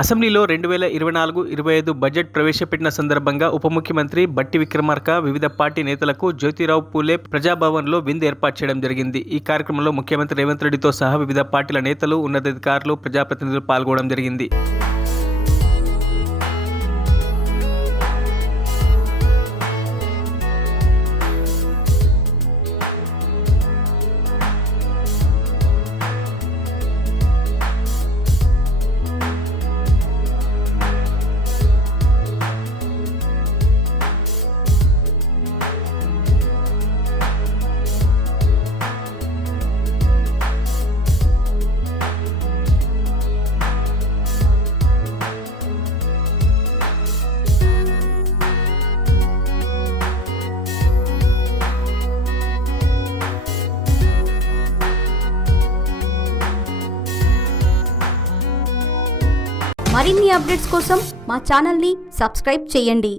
అసెంబ్లీలో 2024-25 బడ్జెట్ ప్రవేశపెట్టిన సందర్భంగా ఉప ముఖ్యమంత్రి బట్టి విక్రమార్క వివిధ పార్టీ నేతలకు జ్యోతిరావు పూలే ప్రజాభవన్లో విందు ఏర్పాటు చేయడం జరిగింది. ఈ కార్యక్రమంలో ముఖ్యమంత్రి రేవంత్ రెడ్డితో సహా వివిధ పార్టీల నేతలు, ఉన్నతాధికారులు, ప్రజాప్రతినిధులు పాల్గొనడం జరిగింది. మరిన్ని అప్డేట్స్ కోసం మా ఛానల్ని సబ్స్క్రైబ్ చేయండి.